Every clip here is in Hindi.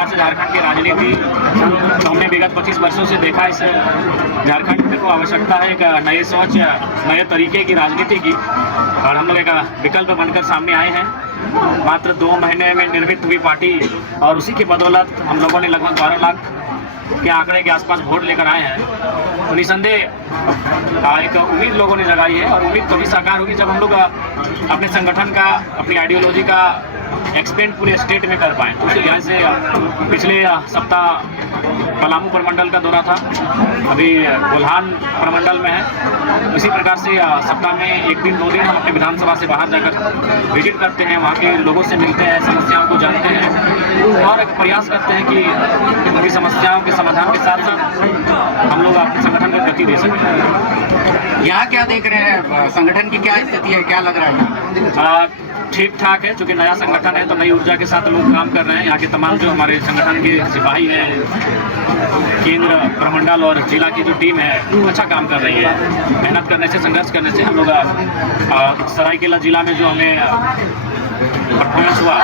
प्रकार से झारखंड की राजनीति तो हमने विगत 25 वर्षों से देखा। इस झारखंड को आवश्यकता है एक नए सोच, नए तरीके की राजनीति की, और हम लोग एक विकल्प बनकर सामने आए हैं। मात्र 2 महीने में निर्मित हुई पार्टी और उसी की बदौलत हम लोगों ने लगभग 12 लाख के आंकड़े के आसपास वोट लेकर आए हैं। तो निसंदेह एक उम्मीद लोगों ने जगाई है, और उम्मीद तभी साकार होगी जब हम लोग अपने संगठन का, अपनी आइडियोलॉजी का एक्सपेंड पूरे स्टेट में कर पाएँ। तो उसी लिहाज से पिछले सप्ताह पलामू प्रमंडल का दौरा था, अभी कोल्हान प्रमंडल में है। इसी प्रकार से सप्ताह में 1 दिन 2 दिन हम अपने विधानसभा से बाहर जाकर विजिट करते हैं, वहाँ के लोगों से मिलते हैं, समस्याओं को जानते हैं और प्रयास करते हैं कि उनकी समस्याओं के समाधान के साथ साथ हम लोग अपने संगठन को गति दे सकें। यहाँ क्या देख रहे हैं, संगठन की क्या स्थिति है, क्या लग रहा है? ठीक ठाक है, चूँकि नया संगठन है तो नई ऊर्जा के साथ लोग काम कर रहे हैं। यहाँ के तमाम जो हमारे संगठन के सिपाही हैं, केंद्र, प्रमंडल और जिला की जो टीम है अच्छा काम कर रही है। मेहनत करने से, संघर्ष करने से हम लोग सरायकेला जिला में जो हमें परफॉर्मेंस हुआ,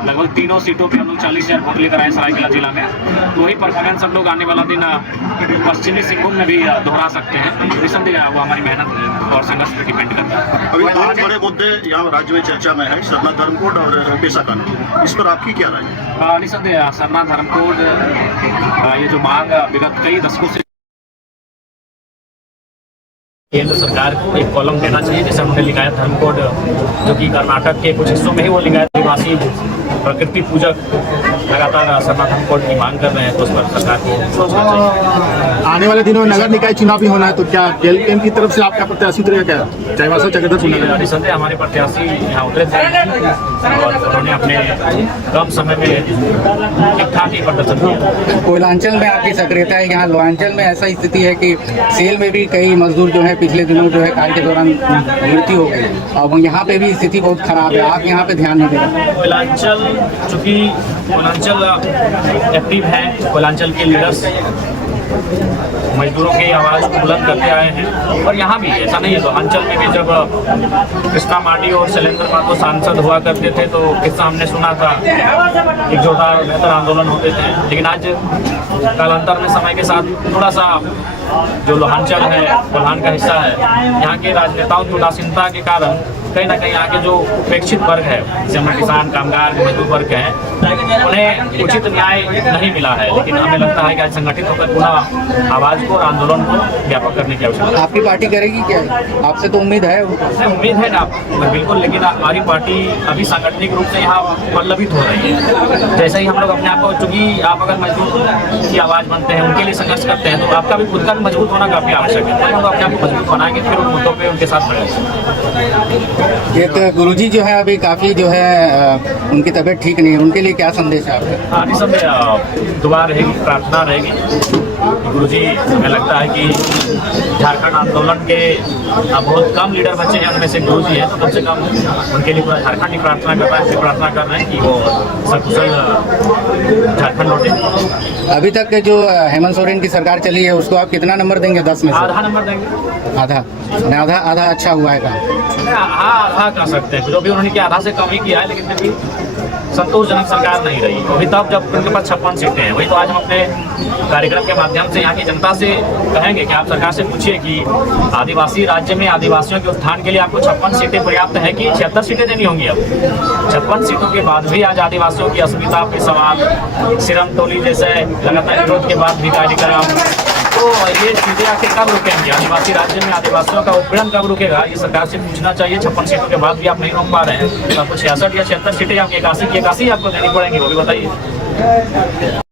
लगभग 3 सीटों पे हम लोग 40,000 वोट लेकर आए सरायकेला जिला में। तो वही परफॉर्मेंस हम लोग आने वाला दिन पश्चिमी सिंहभूम में भी दोहरा सकते हैं। निसंदेह वो हमारी मेहनत और संघर्ष पर डिपेंड करता है। अभी 2 बड़े मुद्दे यहाँ राज्य में चर्चा में है, सरना धर्म कोड और पेशा कानून, इस पर आपकी क्या राय है? निसंदेह सरना धर्म कोड ये जो मांग विगत कई दशकों से केंद्र सरकार को एक कॉलम देना चाहिए, जैसे उन्होंने लिखा है धर्म कोड, जो कि कर्नाटक के कुछ हिस्सों में ही वो लिखा है। आदिवासी प्रकृति पूजक लगातार सरना धर्म कोड की मांग कर रहे हैं, तो उस पर सरकार को सोचना चाहिए। आने वाले दिनों में नगर निकाय चुनाव भी होना है, तो क्या जेएलपीएम की तरफ से आपका प्रत्याशी रहेगा क्या? चाईबासा चक्रधर निसंदेह हमारे प्रत्याशी यहाँ उतरे थे और उन्होंने अपने कम समय में ठीक ठाक ही प्रदर्शन किया। कोयलांचल में आपकी सक्रियता है, यहाँ लोहांचल में ऐसा स्थिति है कि सेल में भी कई मजदूर जो है पिछले दिनों जो है कार्य के दौरान मृत्यु हो गई, और यहाँ पे भी स्थिति बहुत खराब है। आप यहाँ पे ध्यान नहीं दे रहे? कोयलांचल, चूँकि कोयलांचल एक्टिव है, कोयलांचल के लीडर्स मजदूरों की आवाज़ को बुलंद करते आए हैं, और यहाँ भी ऐसा नहीं है। लोहांचल में भी जब कृष्णा माडी और शैलेंद्र मातो सांसद हुआ करते थे तो किस्सा हमने सुना था, एक जोरदार बेहतर आंदोलन होते थे। लेकिन आज कालांतर में समय के साथ थोड़ा सा जो लोहांचल है, कोल्हान का हिस्सा है, यहाँ के राजनेताओं की उदासीनता के कारण कहीं ना कहीं यहाँ के जो उपेक्षित वर्ग है, जैसे हमारे किसान, कामगार, मजदूर वर्ग हैं, उन्हें उचित न्याय नहीं मिला है। लेकिन हमें लगता है कि आज संगठित होकर पुनः आवाज़ को और आंदोलन को व्यापक करने की आवश्यकता है। आपकी पार्टी करेगी क्या? आपसे तो उम्मीद है? उम्मीद है ना, बिल्कुल। लेकिन हमारी पार्टी अभी सांगठनिक रूप से यहाँ पल्लवित हो रही है। जैसे ही हम लोग अपने आप को, चूँकि आप अगर मजदूर की आवाज़ बनते हैं, उनके लिए संघर्ष करते हैं, तो आपका भी खुद का मजबूत होना काफ़ी आवश्यक है। हम लोग अपने आप को मजबूत बनाएंगे, फिर उन मुद्दों पर उनके साथ बढ़ेंगे। एक गुरुजी जो है अभी काफ़ी जो है उनकी तबीयत ठीक नहीं है, उनके लिए क्या संदेश है आपका? निसंदेह दुआ रहेगी, प्रार्थना रहेगी। गुरुजी, हमें लगता है कि झारखंड आंदोलन के बहुत कम लीडर बच्चे हैं, उनमें से गुरुजी हैं, तो कम से कम उनके लिए पूरा झारखंड ही प्रार्थना कर रहा है, प्रार्थना कर रहे हैं कि वो सकुशल झारखंड लौटे। अभी तक जो हेमंत सोरेन की सरकार चली है उसको आप कितना नंबर देंगे 10 में से? आधा नंबर देंगे। आधा अच्छा हुआ है काम? आधा कह सकते हैं, जो भी उन्होंने किया आधा से कम ही किया है, लेकिन फिर भी संतोषजनक सरकार नहीं रही। अभी तब जब उनके पास 56 सीटें हैं, वही तो आज हम अपने कार्यक्रम के माध्यम से यहाँ की जनता से कहेंगे कि आप सरकार से पूछिए कि आदिवासी राज्य में आदिवासियों के उत्थान के लिए आपको 56 सीटें पर्याप्त है कि 76 सीटें देनी होंगी? अब 56 सीटों के बाद भी आज आदिवासियों की अस्मिता के सवाल, सिरम टोली जैसे लगातार विरोध के बाद भी कार्यक्रम, तो ये चीज़ें आखिर कब रुकेंगी? आदिवासी राज्य में आदिवासियों का उत्पीड़न कब रुकेगा? ये सरकार से पूछना चाहिए। 56 सीटों के बाद भी आप नहीं रोक पा रहे हैं, तो आपको 66 या 76 सीटें, आपकी 81 की 81 आपको देनी पड़ेंगी, वो भी बताइए।